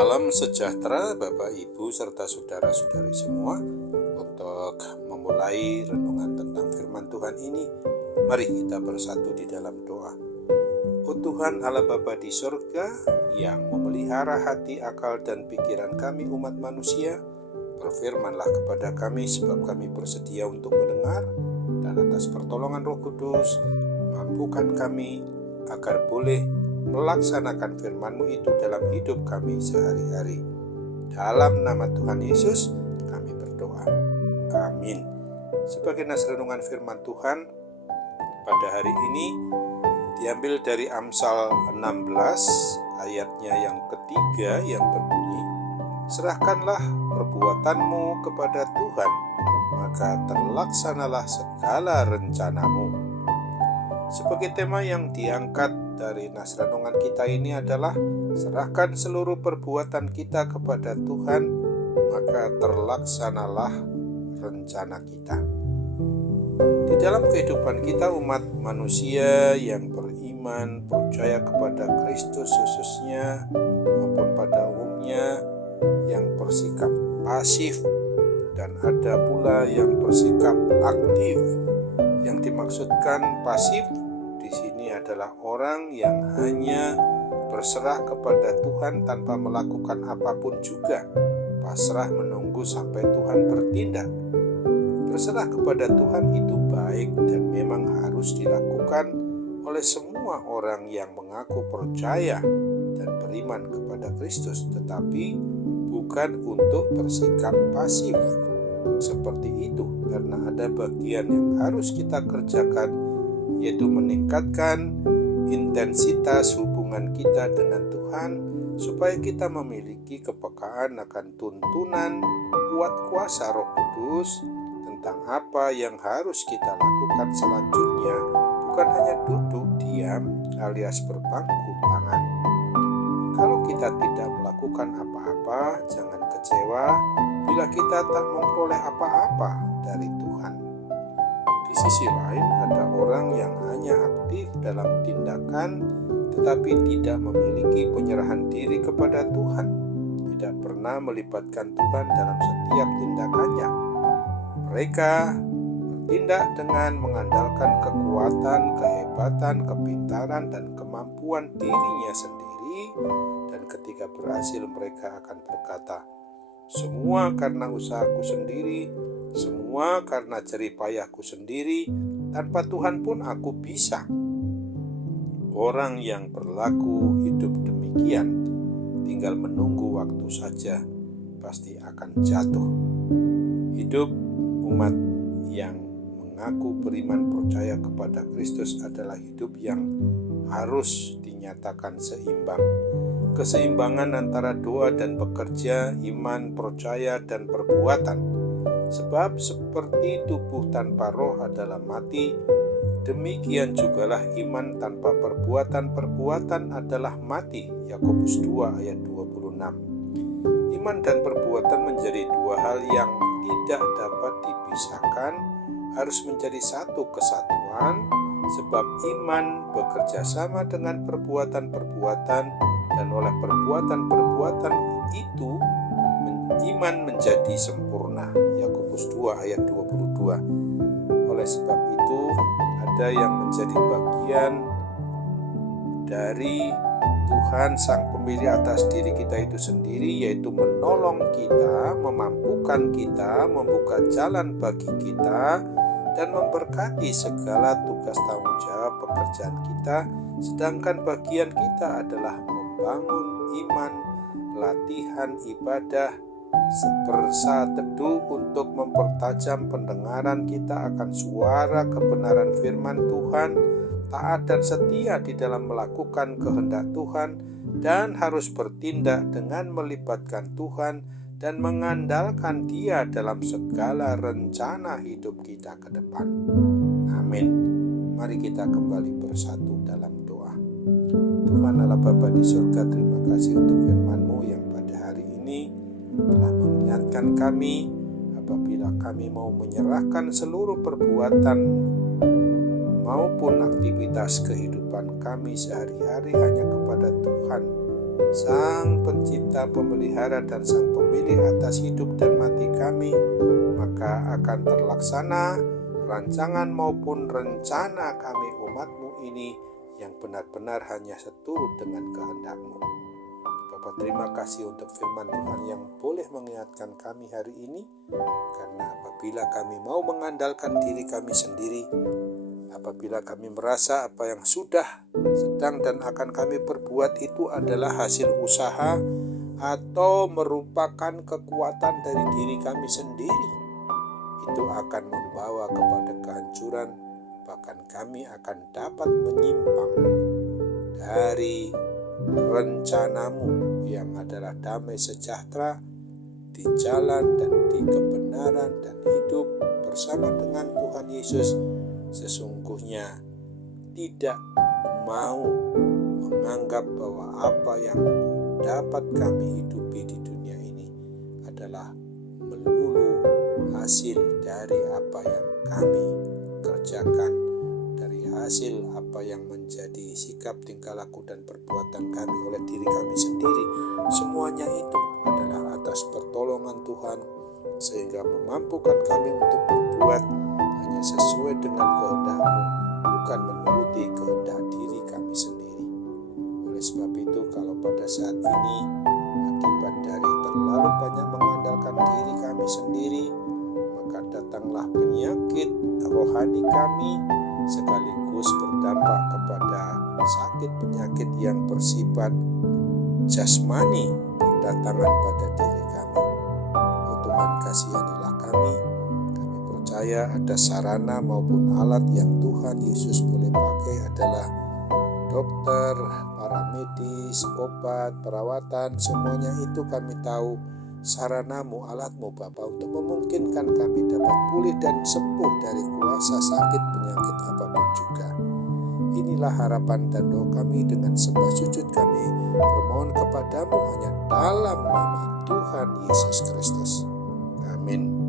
Salam sejahtera Bapak Ibu serta saudara-saudari semua. Untuk memulai renungan tentang firman Tuhan ini, mari kita bersatu di dalam doa. Oh Tuhan Allah Bapa di surga yang memelihara hati, akal, dan pikiran kami umat manusia, berfirmanlah kepada kami sebab kami bersedia untuk mendengar, dan atas pertolongan Roh Kudus mampukan kami agar boleh melaksanakan firman-Mu itu dalam hidup kami sehari-hari. Dalam nama Tuhan Yesus kami berdoa. Amin. Sebagai nas renungan firman Tuhan pada hari ini diambil dari Amsal 16 ayatnya yang ketiga yang berbunyi, serahkanlah perbuatanmu kepada Tuhan, maka terlaksanalah segala rencanamu. Sebagai tema yang diangkat dari nas renungan kita ini adalah serahkan seluruh perbuatan kita kepada Tuhan, maka terlaksanalah rencana kita. Di dalam kehidupan kita umat manusia yang beriman, percaya kepada Kristus khususnya maupun pada umumnya, yang bersikap pasif dan ada pula yang bersikap aktif. Yang dimaksudkan pasif di sini adalah orang yang hanya berserah kepada Tuhan tanpa melakukan apapun juga, pasrah menunggu sampai Tuhan bertindak. Berserah kepada Tuhan itu baik dan memang harus dilakukan oleh semua orang yang mengaku percaya dan beriman kepada Kristus, tetapi bukan untuk bersikap pasif seperti itu, karena ada bagian yang harus kita kerjakan, yaitu meningkatkan intensitas hubungan kita dengan Tuhan supaya kita memiliki kepekaan akan tuntunan kuat kuasa Roh Kudus tentang apa yang harus kita lakukan selanjutnya, bukan hanya duduk diam alias berpangku tangan. Kalau kita tidak melakukan apa-apa, jangan kecewa bila kita tak memperoleh apa-apa dari Tuhan. Di sisi lain, ada orang yang hanya aktif dalam tindakan tetapi tidak memiliki penyerahan diri kepada Tuhan, tidak pernah melibatkan Tuhan dalam setiap tindakannya. Mereka bertindak dengan mengandalkan kekuatan, kehebatan, kepintaran, dan kemampuan dirinya sendiri, dan ketika berhasil mereka akan berkata, semua karena usahaku sendiri, semua karena jerih payahku sendiri, tanpa Tuhan pun aku bisa. Orang yang berlaku hidup demikian tinggal menunggu waktu saja, pasti akan jatuh. Hidup umat yang mengaku beriman percaya kepada Kristus adalah hidup yang harus dinyatakan seimbang. Keseimbangan antara doa dan bekerja, iman, percaya, dan perbuatan. Sebab seperti tubuh tanpa roh adalah mati, demikian jugalah iman tanpa perbuatan adalah mati. Yakobus 2 ayat 26. Iman dan perbuatan menjadi dua hal yang tidak dapat dipisahkan, harus menjadi satu kesatuan, sebab iman bekerja sama dengan perbuatan-perbuatan, dan oleh perbuatan-perbuatan itu iman menjadi sempurna. Yakobus 2 ayat 22. Oleh sebab itu ada yang menjadi bagian dari Tuhan Sang Pemilih atas diri kita itu sendiri, yaitu menolong kita, memampukan kita, membuka jalan bagi kita, dan memberkati segala tugas tanggung jawab pekerjaan kita, sedangkan bagian kita adalah membangun iman, latihan ibadah, bersaat teduh untuk mempertajam pendengaran kita akan suara kebenaran firman Tuhan, taat dan setia di dalam melakukan kehendak Tuhan, dan harus bertindak dengan melibatkan Tuhan dan mengandalkan Dia dalam segala rencana hidup kita ke depan. Amin. Mari kita kembali bersatu dalam doa. Tuhan Allah Bapa di surga, terima kasih untuk firman-Mu yang pada hari ini telah mengingatkan kami apabila kami mau menyerahkan seluruh perbuatan maupun aktivitas kehidupan kami sehari-hari hanya kepada Tuhan, Sang Pencipta, Pemelihara, dan Sang Pemilik atas hidup dan mati kami, maka akan terlaksana rancangan maupun rencana kami umat-Mu ini yang benar-benar hanya seturut dengan kehendak-Mu. Bapa, terima kasih untuk firman Tuhan yang boleh mengingatkan kami hari ini, karena apabila kami mau mengandalkan diri kami sendiri, apabila kami merasa apa yang sudah, sedang, dan akan kami perbuat itu adalah hasil usaha atau merupakan kekuatan dari diri kami sendiri, itu akan membawa kepada kehancuran, bahkan kami akan dapat menyimpang dari rencana-Mu yang adalah damai sejahtera di jalan dan di kebenaran dan hidup bersama dengan Tuhan Yesus. Sesungguhnya tidak mau menganggap bahwa apa yang dapat kami hidupi di dunia ini adalah melulu hasil dari apa yang kami kerjakan, dari hasil apa yang menjadi sikap, tingkah laku, dan perbuatan kami oleh diri kami sendiri. Semuanya itu adalah atas pertolongan Tuhan, sehingga memampukan kami untuk berbuat hanya sesuai dengan kehendak-Mu, bukan menuruti kehendak diri kami sendiri. Oleh sebab itu, kalau pada saat ini akibat dari terlalu banyak mengandalkan diri kami sendiri, maka datanglah penyakit rohani kami, sekaligus berdampak kepada sakit penyakit yang bersifat jasmani berdatangan pada diri kami. Oh Tuhan, kasihanilah kami. Kami percaya ada sarana maupun alat yang Tuhan Yesus boleh pakai adalah dokter, para medis, obat, perawatan, semuanya itu kami tahu sarana-Mu, alat-Mu Bapa, untuk memungkinkan kami dapat pulih dan sembuh dari kuasa sakit penyakit apapun juga. Inilah harapan dan doa kami dengan sembah sujud kami bermohon kepadamu hanya dalam nama Tuhan Yesus Kristus. Amin.